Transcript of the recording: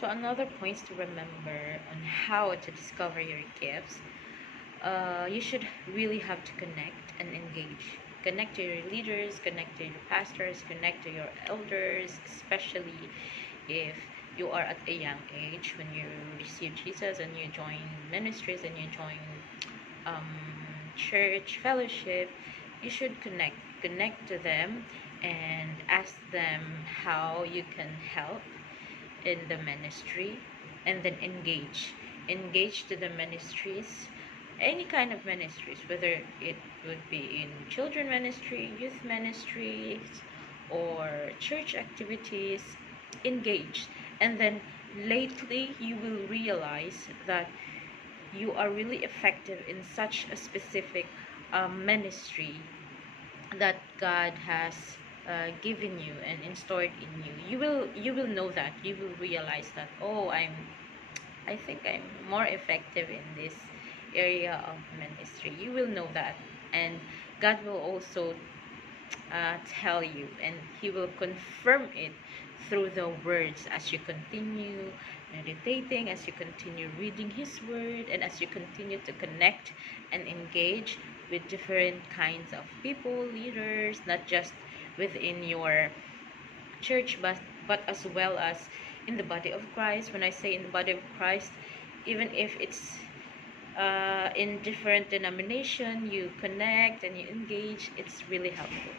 So another points to remember on how to discover your gifts, you should really have to connect and engage. Connect to your leaders, connect to your pastors, connect to your elders, especially if you are at a young age when you receive Jesus and you join ministries and you join um, church fellowship. You should connect to them and ask them how you can help in the ministry, and then engage to the ministries, any kind of ministries, whether it would be in children ministry, youth ministries, or church activities. Engage, and then lately you will realize that you are really effective in such a specific ministry that God has given you and installed in you. You will know that, you will realize that, oh, I think I'm more effective in this area of ministry. You will know that, and God will also tell you, and He will confirm it through the words as you continue meditating, as you continue reading His Word, and as you continue to connect and engage with different kinds of people, leaders, not just within your church, but as well as in the body of Christ. When I say in the body of Christ, even if it's in different denomination, you connect and you engage, it's really helpful.